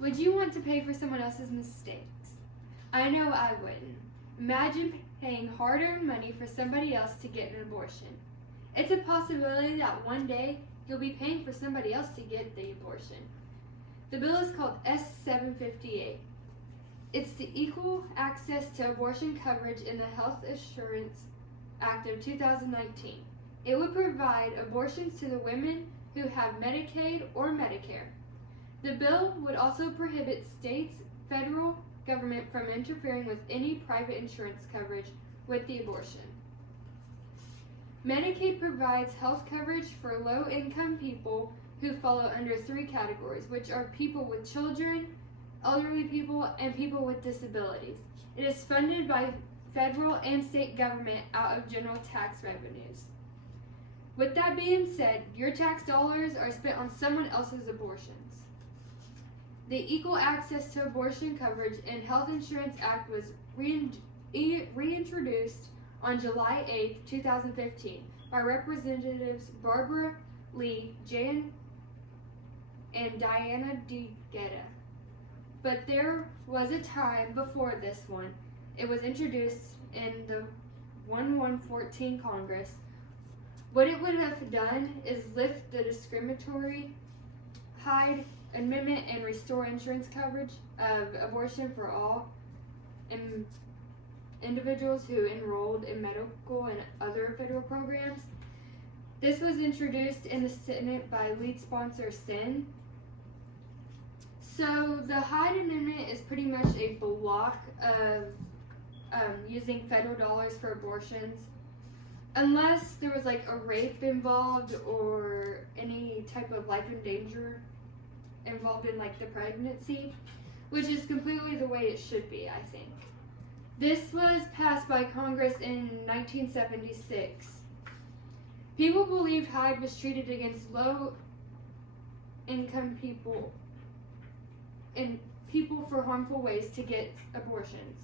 Would you want to pay for someone else's mistakes? I know I wouldn't. Imagine paying hard-earned money for somebody else to get an abortion. It's a possibility that one day you'll be paying for somebody else to get the abortion. The bill is called S758. It's the Equal Access to Abortion Coverage in the Health Assurance Act of 2019. It would provide abortions to the women who have Medicaid or Medicare. The bill would also prohibit states, federal government from interfering with any private insurance coverage with the abortion. Medicaid provides health coverage for low-income people who fall under 3 categories, which are people with children, elderly people, and people with disabilities. It is funded by federal and state government out of general tax revenues. With that being said, your tax dollars are spent on someone else's abortions. The Equal Access to Abortion Coverage and Health Insurance Act was reintroduced on July 8, 2015 by Representatives Barbara Lee, Jan, and Diana DeGetta. But there was a time before this one. It was introduced in the 1114 Congress. What it would have done is lift the discriminatory Hyde Amendment and restore insurance coverage of abortion for all individuals who enrolled in medical and other federal programs. This was introduced in the Senate by lead sponsor Sen. So the Hyde Amendment is pretty much a block of using federal dollars for abortions, unless there was like a rape involved or any type of life in danger involved in like the pregnancy, which is completely the way it should be, I think. This was passed by Congress in 1976. People believe Hyde was treated against low-income people and people for harmful ways to get abortions.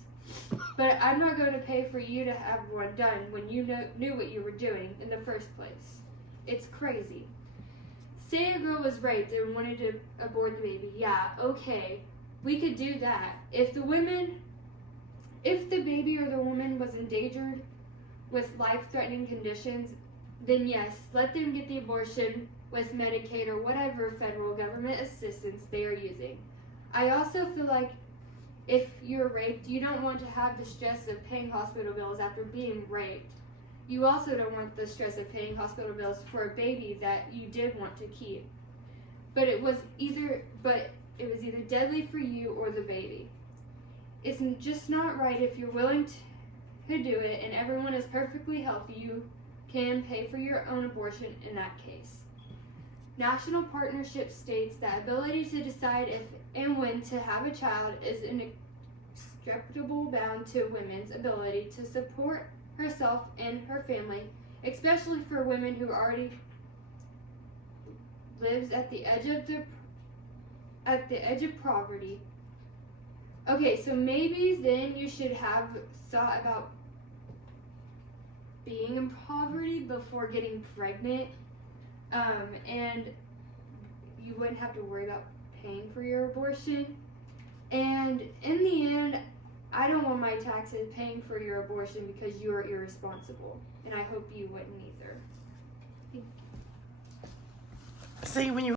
But I'm not going to pay for you to have one done when you knew what you were doing in the first place. It's crazy. Say a girl was raped and wanted to abort the baby. Yeah, okay, we could do that. If the baby or the woman was endangered with life-threatening conditions, then yes, let them get the abortion with Medicaid or whatever federal government assistance they are using. I also feel like if you're raped, you don't want to have the stress of paying hospital bills after being raped. You also don't want the stress of paying hospital bills for a baby that you did want to keep. But it was either deadly for you or the baby. It's just not right. If you're willing to do it and everyone is perfectly healthy, you can pay for your own abortion in that case. National partnership states that ability to decide if and when to have a child is inextricably bound to women's ability to support herself and her family, especially for women who already lives at the edge of poverty. Okay, so maybe then you should have thought about being in poverty before getting pregnant, and you wouldn't have to worry about paying for your abortion. And in the end, I don't want my taxes paying for your abortion because you are irresponsible, and I hope you wouldn't either. See, when you